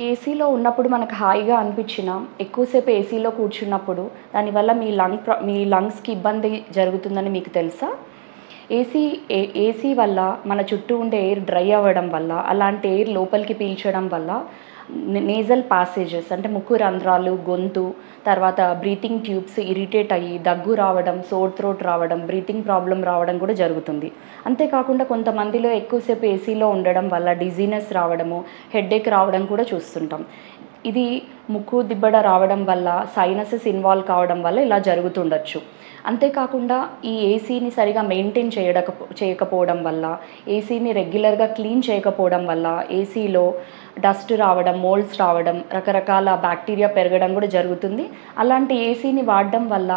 ఏసీలో ఉన్నప్పుడు మనకు హాయిగా అనిపించినా, ఎక్కువసేపు ఏసీలో కూర్చున్నప్పుడు దానివల్ల మీ లంగ్స్‌కి ఇబ్బంది జరుగుతుందని మీకు తెలుసా? ఏసీ ఏసీ వల్ల మన చుట్టూ ఉండే ఎయిర్ డ్రై అవ్వడం వల్ల, అలాంటి ఎయిర్ లోపలికి పీల్చడం వల్ల నేజల్ పాసేజెస్ అంటే ముక్కు రంధ్రాలు, గొంతు, తర్వాత బ్రీతింగ్ ట్యూబ్స్ ఇరిటేట్ అయ్యి దగ్గు రావడం, సోర్ థ్రోట్ రావడం, బ్రీతింగ్ ప్రాబ్లమ్ రావడం కూడా జరుగుతుంది. అంతేకాకుండా కొంతమందిలో ఎక్కువసేపు ఏసీలో ఉండడం వల్ల డిజీనెస్ రావడము, హెడేక్ రావడం కూడా చూస్తుంటాం. ఇది ముక్కు దిబ్బడ రావడం వల్ల, సైనసెస్ ఇన్వాల్వ్ కావడం వల్ల ఇలా జరుగుతుండొచ్చు. అంతేకాకుండా ఈ ఏసీని సరిగా మెయింటైన్ చేయకపోవడం వల్ల, ఏసీని రెగ్యులర్‌గా క్లీన్ చేయకపోవడం వల్ల ఏసీలో డస్ట్ రావడం, మోల్డ్స్ రావడం, రకరకాల బ్యాక్టీరియా పెరగడం కూడా జరుగుతుంది. అలాంటి ఏసీని వాడడం వల్ల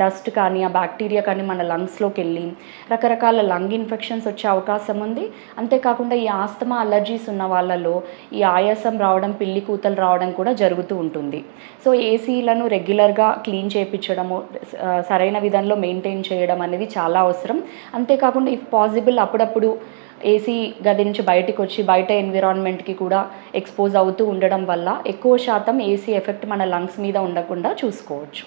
డస్ట్ కానీ, ఆ బ్యాక్టీరియా కానీ మన లంగ్స్‌లోకెళ్ళి రకరకాల లంగ్ ఇన్ఫెక్షన్స్ వచ్చే అవకాశం ఉంది. అంతేకాకుండా ఈ ఆస్తమా, అలర్జీస్ ఉన్న వాళ్ళలో ఈ ఆయాసం రావడం, పిల్లి కూతలు రావడం కూడా జరుగుతూ ఉంటుంది. సో, ఏసీలను రెగ్యులర్‌గా క్లీన్ చేపిచ్చడము, సరైన విధంలో మెయింటైన్ చేయడం అనేది చాలా అవసరం. అంతేకాకుండా ఇఫ్ పాసిబుల్ అప్పుడప్పుడు ఏసీ గది నుంచి బయటికొచ్చి బయట ఎన్విరాన్మెంట్‌కి కూడా ఎక్స్‌పోజ్ అవుతూ ఉండడం వల్ల ఎక్కువ శాతం ఏసీ ఎఫెక్ట్ మన లంగ్స్ మీద ఉండకుండా చూసుకోవచ్చు.